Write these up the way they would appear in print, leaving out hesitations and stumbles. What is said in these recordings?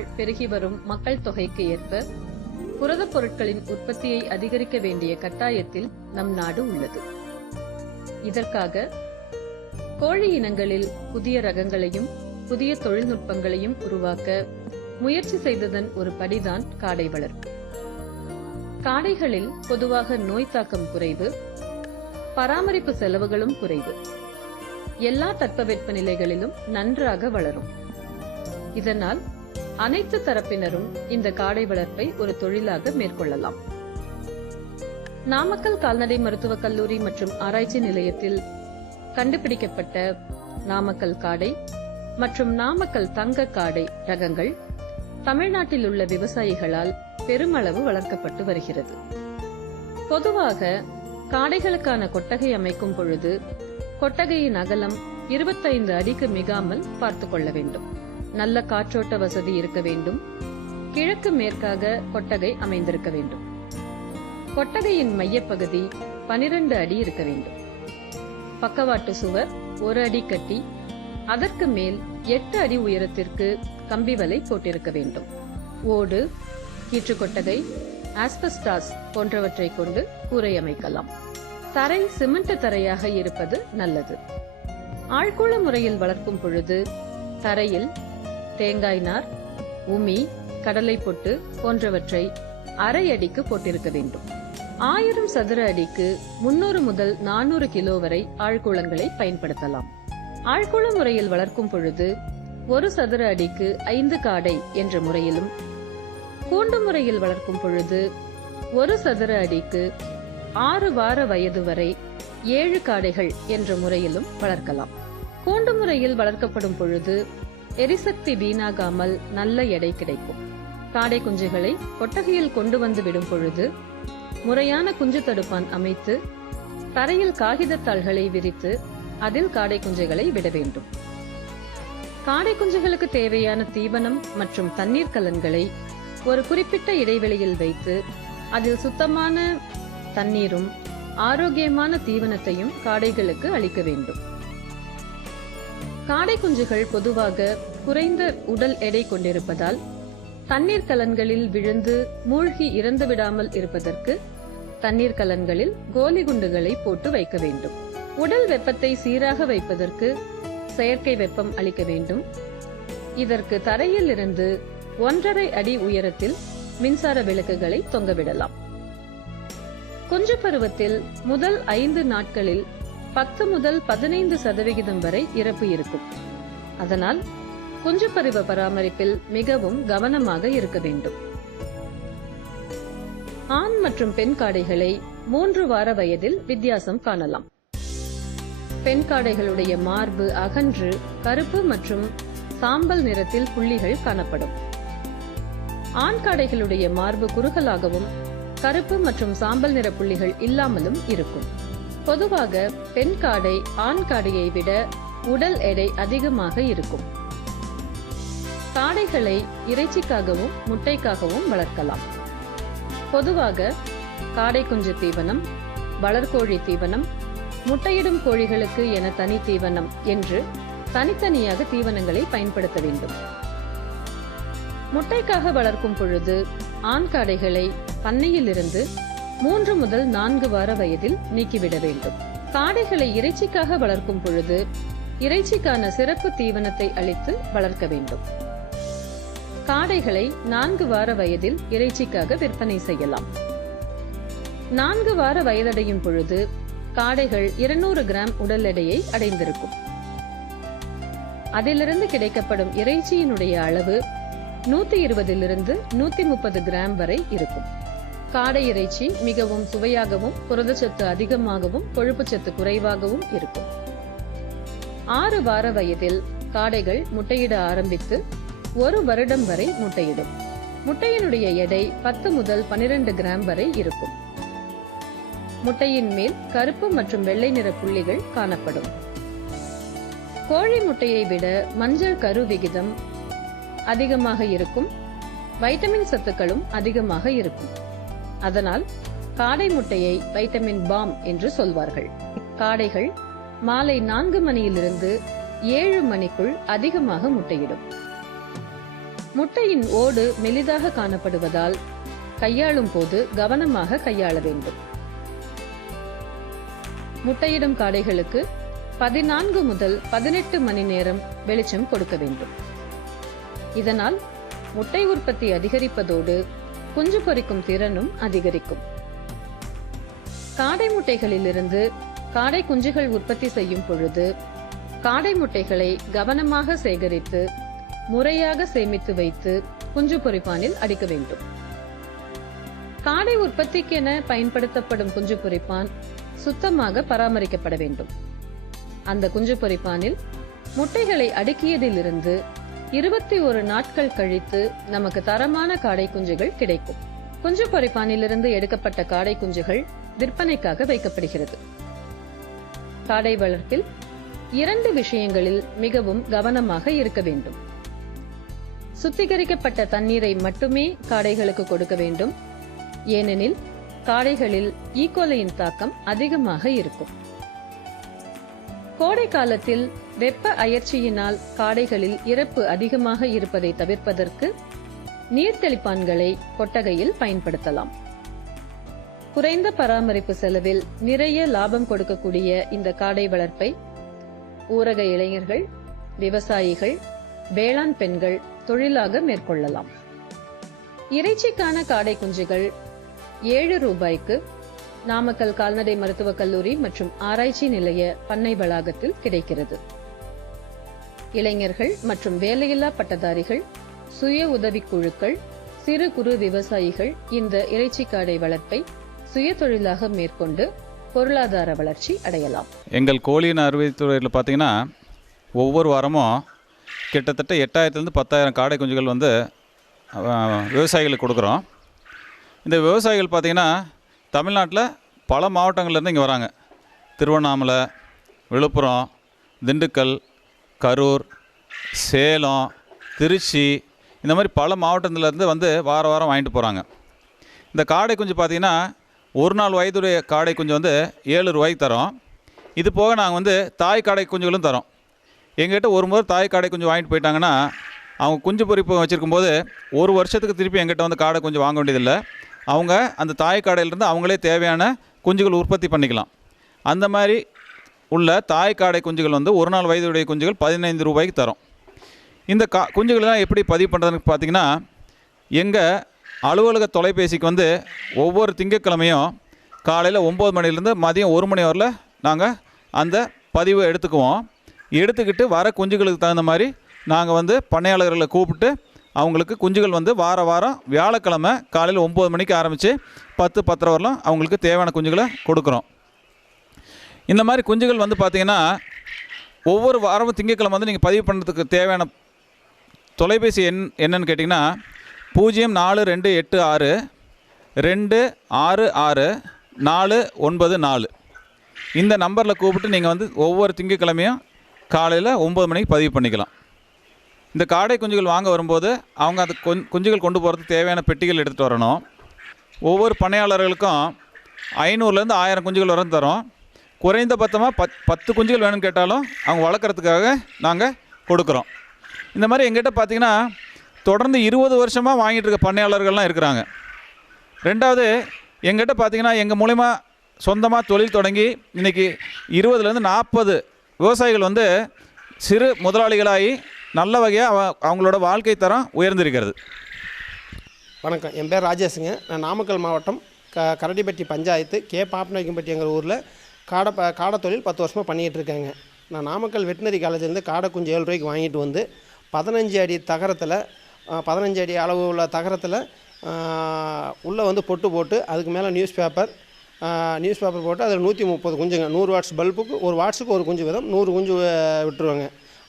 நாள் பெருகி வரும் மக்கள் தொகைக்கு ஏற்ப புரதப் பொருட்களின் உற்பத்தியை அதிகரிக்க வேண்டிய கட்டாயத்தில் நம் நாடு உள்ளது. இதற்காக கோழி இனங்களில் புதிய ரகங்களையும் புதிய தொழில்நுட்பங்களையும் உருவாக்க முயற்சி செய்ததன் ஒரு படிதான் காடை வளர்ப்பு. காடைகளில் பொதுவாக நோய் தாக்கம் குறைவு, பராமரிப்பு செலவுகளும் குறைவு, எல்லா தட்பவெட்ப நிலைகளிலும் நன்றாக வளரும். இதனால் அனைத்து தரப்பினரும் இந்த காடை வளர்ப்பை ஒரு தொழிலாக மேற்கொள்ளலாம். நாமக்கல் கால்நடை மருத்துவக் கல்லூரி மற்றும் ஆராய்ச்சி நிலையத்தில் கண்டுபிடிக்கப்பட்ட நாமக்கல் காடை மற்றும் நாமக்கல் தங்க காடை ரகங்கள் தமிழ்நாட்டில் உள்ள விவசாயிகளால் பெருமளவு வளர்க்கப்பட்டு வருகிறது. பொதுவாக காடைகளுக்கான கொட்டகை அமைக்கும் பொழுது கொட்டகையின் அகலம் 25 அடிக்கு மிகாமல் பார்த்துக் கொள்ள வேண்டும். நல்ல காற்றோட்ட வசதி இருக்க வேண்டும். கிழக்கு மேற்காக கொட்டகை அமைந்திருக்க வேண்டும். கொட்டகையின் மையப்பகுதி 12 அடி இருக்க வேண்டும். பக்கவாட்டு சுவர் 1 அடி கட்டி அதற்கு மேல் 8 அடி உயரத்திற்கு கம்பி வலை போட்டிருக்க வேண்டும். ஓடு, கீற்று கொட்டகை, ஆஸ்பெஸ்டாஸ் போன்றவற்றை கொண்டு கூரை அமைக்கலாம். தரை சிமெண்ட் தரையாக இருப்பது நல்லது. ஆழ்கூள முறையில் வளர்க்கும் பொழுது தரையில் தேங்காய் நார், உமி, கடலை பொட்டு போன்றவற்றை அரை அடிக்கு போட்டிருக்க வேண்டும். 1000 சதுர அடிக்கு 300 முதல் 400 கிலோ வரை ஆழ்கூளங்களை பயன்படுத்தலாம். ஆழ்கூள முறையில் வளர்க்கும் பொழுது 1 சதுர அடிக்கு 5 காடை என்ற முறையிலும், கூண்டு முறையில் வளர்க்கும் பொழுது 1 சதுர அடிக்கு 6 வார வயது வரை 7 காடைகள் என்ற முறையிலும் வளர்க்கலாம். கூண்டு முறையில் வளர்க்கப்படும் பொழுது எரிசக்தி வீணாகாமல் நல்ல எடை கிடைக்கும். காடை குஞ்சுகளை கொட்டகையில் கொண்டு வந்து விடும் பொழுது முறையான குஞ்சு தடுப்பான் அமைத்து தரையில் காகிதத்தாள்களை விரித்து அதில் காடை குஞ்சுகளை விட வேண்டும். காடை குஞ்சுகளுக்கு தேவையான தீவனம் மற்றும் தண்ணீர் கலன்களை ஒரு குறிப்பிட்ட இடைவெளியில் வைத்து அதில் சுத்தமான தண்ணீரும் ஆரோக்கியமான தீவனத்தையும் காடைகளுக்கு அளிக்க வேண்டும். காடை குஞ்சுகள் பொதுவாக குறைந்த உடல் எடை கொண்டிருப்பதால் தண்ணீர் கலன்களில் விழுந்து மூழ்கி இறந்து விடாமல் இருப்பதற்கு தண்ணீர் கலன்களில் கோலி குண்டுகளை போட்டு வைக்க வேண்டும். உடல் வெப்பத்தை சீராக வைப்பதற்கு செயற்கை வெப்பம் அளிக்க வேண்டும். இதற்கு தரையில் இருந்து 1.5 அடி உயரத்தில் மின்சார விளக்குகளை தொங்கவிடலாம். குஞ்சு பருவத்தில் முதல் 5 நாட்களில் 10 முதல் 15% வரை இறப்பு இருக்கும். அதனால் குஞ்சு பருவ பராமரிப்பில் மிகவும் கவனமாக இருக்க வேண்டும். ஆண் மற்றும் பெண் காடைகளை 3 வார வயதில் வித்தியாசம் காணலாம். பெண் காடைகளுடைய மார்பு அகன்று கருப்பு மற்றும் சாம்பல் நிறத்தில் புள்ளிகள் காணப்படும். ஆண் காடைகளுடைய மார்பு குறுகலாகவும் கருப்பு மற்றும் சாம்பல் நிற புள்ளிகள் இல்லாமலும் இருக்கும். பொதுவாக பெண் காடை ஆண் காடையை விட உடல் எடை அதிகமாக இருக்கும். காடைகளை இறைச்சிக்காகவும் முட்டைக்காகவும் வளர்க்கலாம். பொதுவாக காடை குஞ்சு தீவனம், வளர்கோழி தீவனம், முட்டையிடும் கோழிகளுக்கு என தனி தீவனம் என்று தனித்தனியாக தீவனங்களை பயன்படுத்த வேண்டும். முட்டைக்காக வளர்க்கும் பொழுது ஆண் காடைகளை பண்ணையில் இருந்து 3 முதல் 4 வார வயதில் நீக்கிவிட வேண்டும். காடைகளை இறைச்சிக்காக வளர்க்கும் பொழுது இறைச்சிக்கான சிறப்பு தீவனத்தை அளித்து வளர்க்க வேண்டும். காடைகளை 4 வார வயதில் இறைச்சிக்காக விற்பனை செய்யலாம். 4 வார வயதடையும் பொழுது காடைகள் 200 கிராம் உடல் எடையை அடைந்திருக்கும். அதிலிருந்து கிடைக்கப்படும் இறைச்சியினுடைய அளவு 120 130 கிராம் வரை இருக்கும். காடை இறைச்சி மிகவும் சுவையாகவும் புரதச்சத்து அதிகமாகவும் கொழுப்புச்சத்து குறைவாகவும் இருக்கும். 6 வார வயதில் காடைகள் முட்டையிட ஆரம்பித்து 1 வருடம் வரை முட்டையிடும். முட்டையினுடைய எடை 10 முதல் 12 கிராம் வரை இருக்கும். முட்டையின் மேல் கருப்பு மற்றும் வெள்ளை நிற புள்ளிகள் காணப்படும். கோழி முட்டையை விட மஞ்சள் கரு விகிதம் அதிகமாக இருக்கும். வைட்டமின் சத்துக்களும் அதிகமாக இருக்கும். அதனால் காடை முட்டையை வைட்டமின் பாம் என்று சொல்வார்கள். காடைகள் மாலை 4 மணியிலிருந்து 7 மணிக்குள் அதிகமாக முட்டையிடும். முட்டையின் ஓடு மெலிதாக காணப்படுவதால் கையாளும் போது கவனமாக கையாள வேண்டும். முட்டையிடும் காடைகளுக்கு 14 முதல் 18 மணி நேரம் வெளிச்சம் கொடுக்க வேண்டும். இதனால் முட்டை உற்பத்தி அதிகரிப்பதோடு குஞ்சு பொரிக்கும் திறனும் அதிகரிக்கும். காடை முட்டைகளிலிருந்து காடை குஞ்சுகள் உற்பத்தி செய்யும் பொழுது காடை முட்டைகளை கவனமாக சேகரித்து முறையாக சேமித்து வைத்து குஞ்சு பொரிப்பானில் அடிக்க வேண்டும். காடை உற்பத்திக்கென பயன்படுத்தப்படும் குஞ்சு பொரிப்பான் சுத்தமாக பராமரிக்கப்பட வேண்டும். அந்த குஞ்சு பொரிப்பானில் முட்டைகளை அடுக்கியதிலிருந்து 21 நாட்கள் கழித்து நமக்கு தரமான காடை குஞ்சுகள் கிடைக்கும். குஞ்சு பொரிப்பானிலிருந்து எடுக்கப்பட்ட காடை குஞ்சுகள் விற்பனைக்காக வைக்கப்படுகிறது. காடை வளர்ப்பில் 2 விஷயங்களில் மிகவும் கவனமாக இருக்க வேண்டும். சுத்திகரிக்கப்பட்ட தண்ணீரை மட்டுமே காடைகளுக்கு கொடுக்க வேண்டும். ஏனெனில் காடைகளில் ஈகோலையின் தாக்கம் அதிகமாக இருக்கும். கோடை காலத்தில் வெப்ப அயற்சியினால் காடைகளில் இறப்பு அதிகமாக இருப்பதை தவிர்ப்பதற்கு நீர்த்தெளிப்பான்களை கொட்டகையில் பயன்படுத்தலாம். குறைந்த பராமரிப்பு செலவில் நிறைய லாபம் கொடுக்கக்கூடிய இந்த காடை வளர்ப்பை ஊரக இளைஞர்கள், விவசாயிகள், வேளாண் பெண்கள் தொழிலாக மேற்கொள்ளலாம். இறைச்சிக்கான காடை குஞ்சுகள் 7 ரூபாய்க்கு நாமக்கல் கால்நடை மருத்துவக் கல்லூரி மற்றும் ஆராய்ச்சி நிலைய பண்ணை வளாகத்தில் கிடைக்கிறது. இளைஞர்கள் மற்றும் வேலையில்லா பட்டதாரிகள், சுய உதவிக்குழுக்கள், சிறு குறு விவசாயிகள் இந்த இறைச்சி காடை வளர்ப்பை சுய தொழிலாக மேற்கொண்டு பொருளாதார வளர்ச்சி அடையலாம். எங்கள் கோழியின் அறுவைத்துறையில் பார்த்தீங்கன்னா ஒவ்வொரு வாரமும் கிட்டத்தட்ட 8000 to 10,000 காடை குஞ்சுகள் விவசாயிகளுக்கு கொடுக்குறோம். இந்த விவசாயிகள் பார்த்திங்கன்னா தமிழ்நாட்டில் பல மாவட்டங்கள்லேருந்து இங்கே வராங்க. திருவண்ணாமலை, விழுப்புரம், திண்டுக்கல், கரூர், சேலம், திருச்சி, இந்த மாதிரி பல மாவட்டத்துலேருந்து வாரம் வாங்கிட்டு போகிறாங்க. இந்த காடை குஞ்சு பார்த்திங்கன்னா ஒரு நாள் வயதுடைய காடை குஞ்சு 7 ரூபாய்க்கு தரோம். இது போக நாங்கள் தாய் காடை குஞ்சுகளும் தரோம். எங்கள்கிட்ட ஒரு முறை தாய் காடை குஞ்சு வாங்கிட்டு போயிட்டாங்கன்னா அவங்க குஞ்சு பொரிப்பு வச்சுருக்கும்போது ஒரு வருஷத்துக்கு திருப்பி எங்கிட்ட காடை குஞ்சு வாங்க வேண்டியதில்லை. அவங்க அந்த தாய் காடையிலேருந்து அவங்களே தேவையான குஞ்சுகள் உற்பத்தி பண்ணிக்கலாம். அந்த மாதிரி உள்ள தாய் காடை குஞ்சுகள் ஒரு நாள் வயதுடைய குஞ்சுகள் 15 ரூபாய்க்கு தரோம். இந்த குஞ்சுகளெலாம் எப்படி பதிவு பண்ணுறதுன்னு பார்த்திங்கன்னா எங்கள் அலுவலக தொலைபேசிக்கு ஒவ்வொரு திங்கட்கிழமையும் காலையில் 9 மணிலேருந்து மதியம் 1 மணி வரல நாங்கள் அந்த பதிவை எடுத்துக்குவோம். எடுத்துக்கிட்டு வர குஞ்சுகளுக்கு தகுந்த மாதிரி நாங்கள் பண்ணையாளர்களை கூப்பிட்டு அவங்களுக்கு குஞ்சுகள் வாரம் வியாழக்கிழமை காலையில் 9 மணிக்கு ஆரம்பித்து 10-10:30 வரலாம் அவங்களுக்கு தேவையான குஞ்சுகளை கொடுக்குறோம். இந்த மாதிரி குஞ்சுகள் பார்த்திங்கன்னா ஒவ்வொரு வாரமும் திங்கட்கிழமை நீங்கள் பதிவு பண்ணுறதுக்கு தேவையான தொலைபேசி என்னன்னு கேட்டிங்கன்னா 04286266 494. இந்த நம்பரில் கூப்பிட்டு நீங்கள் ஒவ்வொரு திங்கட்கிழமையும் காலையில் 9 மணிக்கு பதிவு பண்ணிக்கலாம். இந்த காடை குஞ்சுகள் வாங்க வரும்போது அவங்க அந்த குஞ்சுகள் கொண்டு போகிறதுக்கு தேவையான பெட்டிகள் எடுத்துகிட்டு வரணும். ஒவ்வொரு பண்ணையாளர்களுக்கும் 500லேருந்து 1000 குஞ்சுகள் வரை தரோம். குறைந்தபட்சமாக 10 குஞ்சுகள் வேணும்னு கேட்டாலும் அவங்க வளர்க்குறதுக்காக நாங்கள் கொடுக்குறோம். இந்த மாதிரி எங்கிட்ட பார்த்திங்கன்னா தொடர்ந்து 20 வருஷமாக வாங்கிட்டு இருக்க பண்ணையாளர்கள்லாம் இருக்கிறாங்க. ரெண்டாவது எங்கிட்ட பார்த்திங்கன்னா எங்கள் மூலிமா சொந்தமாக தொழில் தொடங்கி இன்றைக்கி 20லேருந்து 40 விவசாயிகள் சிறு முதலாளிகளாகி நல்ல வகையாக அவங்களோட வாழ்க்கை தரம் உயர்ந்திருக்கிறது. வணக்கம், என் பேர் ராஜேஷுங்க. நான் நாமக்கல் மாவட்டம் கரடிப்பட்டி பஞ்சாயத்து பாப்பநாயக்கம்பட்டிங்கிற ஊரில் காடை தொழில் 10 வருஷமாக பண்ணிகிட்டு இருக்கேங்க. நான் நாமக்கல் வெட்டினரி காலேஜிலேருந்து காடை குஞ்சு 7 ரூபாய்க்கு வாங்கிட்டு 15 அடி தகரத்தில் 15 அடி அளவு உள்ள தகரத்தில் உள்ளே பொட்டு போட்டு அதுக்கு மேலே நியூஸ் பேப்பர் போட்டு அதில் 130 குஞ்சுங்க, 100 வாட்ஸ் பல்புக்கு 1 வாட்ஸுக்கு 1 குஞ்சு வீதம் 100 குஞ்சு விட்டுருவாங்க.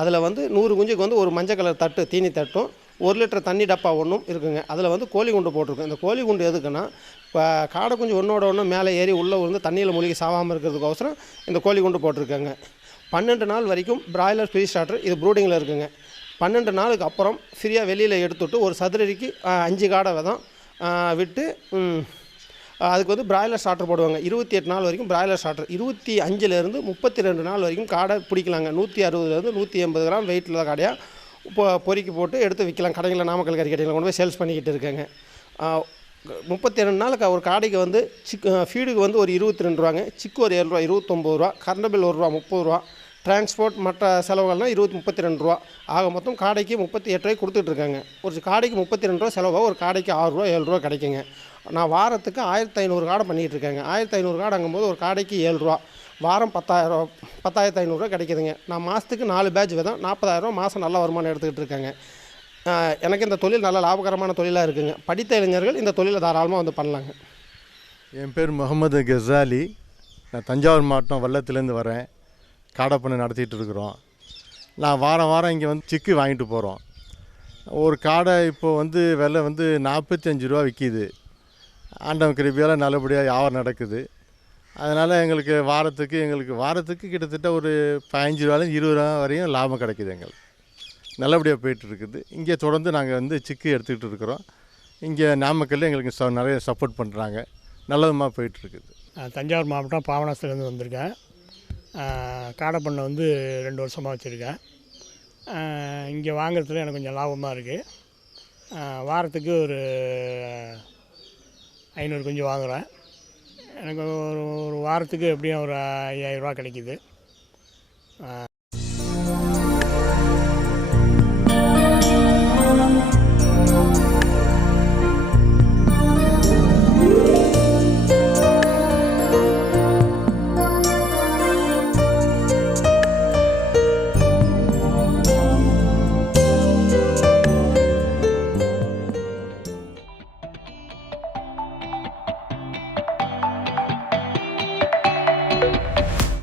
அதில் 100 குஞ்சுக்கு ஒரு மஞ்சள் கலர் தட்டு, தீனி தட்டும் 1 லிட்டர் தண்ணி டப்பா ஒன்றும் இருக்குங்க. அதில் கோழி குண்டு போட்டிருக்கோம். இந்த கோழி குண்டு எதுக்குன்னா இப்போ காடை குஞ்சு ஒன்றோட ஒன்று மேலே ஏறி உள்ளே தண்ணியில் மூழ்கி சாவாமல் இருக்கிறதுக்கோசரம் இந்த கோழி குண்டு போட்டிருக்காங்க. 12 நாள் வரைக்கும் பிராய்லர் ஃப்ரீ ஸ்டார்டர் இது ப்ரூடிங்கில் இருக்குங்க. 12 நாளுக்கு அப்புறம் ஃப்ரீயாக வெளியில் எடுத்துவிட்டு ஒரு சதுரடிக்கு 5 காடை விதம் விட்டு அதுக்கு பிராய்லர் ஸ்டார்டர் போடுவாங்க. 28 நாள் வரைக்கும் பிராய்லர் ஸ்டார்டர், 25லேருந்து 32 நாள் வரைக்கும் காடை பிடிக்கலாங்க. 160லேருந்து 180 கிராம் வெயிட்டில் காடையாக இப்போ பொறுக்கி போட்டு எடுத்து விற்கலாம். கடைகளில் நாமக்கல் கறி கடையில் கொண்டு போய் சேல்ஸ் பண்ணிக்கிட்டு இருக்காங்க. 32 நாளுக்கு ஒரு காடைக்கு வந்து ஃபீடுக்கு வந்து ஒரு 22 ரூபாங்க, சிக்கு ஒரு 7 ரூபா, 29 ரூபா, கரண்ட் பில் 1 ரூபா, 30 ரூபா, டிரான்ஸ்போர்ட் மற்ற செலவுகள்னால் 32 ரூபா, ஆக மொத்தம் காடைக்கு 38 ரூபாய்க்கு கொடுத்துட்ருக்காங்க. ஒரு காடைக்கு 32 ரூபா செலவாக ஒரு காடைக்கு 6 ரூபா 7 ரூபா கிடைக்குங்க. நான் வாரத்துக்கு 1500 காடை பண்ணிகிட்டு இருக்கேங்க. 1500 காடைங்கும்போது ஒரு காடைக்கு 7 ரூபா, வாரம் 10,500 கிடைக்குதுங்க. நான் மாதத்துக்கு 4 பேட்ச் விதம் 40,000 மாதம் நல்ல வருமானம் எடுத்துக்கிட்டு இருக்கேங்க. எனக்கு இந்த தொழில் நல்ல லாபகரமான தொழிலாக இருக்குங்க. படித்த இளைஞர்கள் இந்த தொழிலை தாராளமாக வந்து பண்ணலாங்க. என் பேர் முகமது கசாலி. நான் தஞ்சாவூர் மாவட்டம் வல்லத்துலேருந்து வரேன். காடை பண்ணை நடத்திட்டு இருக்கிறோம். நான் வாரம் வாரம் இங்கே வந்து சிக்கு வாங்கிட்டு போகிறோம். ஒரு காடை இப்போது வந்து விலை வந்து 45 ரூபா விற்கிது. ஆண்டவன் கிருபையால் நல்லபடியாக வியாபாரம் நடக்குது. அதனால் எங்களுக்கு வாரத்துக்கு கிட்டத்தட்ட ஒரு 15 ரூபாலேருந்து 20 ரூபா வரையும் லாபம் கிடைக்குது. எங்களுக்கு நல்லபடியாக போயிட்டுருக்குது. இங்கே தொடர்ந்து நாங்கள் வந்து சிக்கு எடுத்துக்கிட்டு இருக்கிறோம். இங்கே நாமக்கல்ல எங்களுக்கு நிறைய சப்போர்ட் பண்ணுறாங்க. நல்லதுமாக போயிட்டுருக்குது. தஞ்சாவூர் மாவட்டம் பாபநாசத்துலேருந்து வந்திருக்கேன். காடை பண்ணை வந்து 2 வருஷமாக வச்சுருக்கேன். இங்கே வாங்குறதுல எனக்கு கொஞ்சம் லாபமாக இருக்குது. வாரத்துக்கு ஒரு 500 குஞ்சு வாங்குகிறேன். எனக்கு ஒரு வாரத்துக்கு எப்படியும் ஒரு 5000 ரூபா கிடைக்கிது.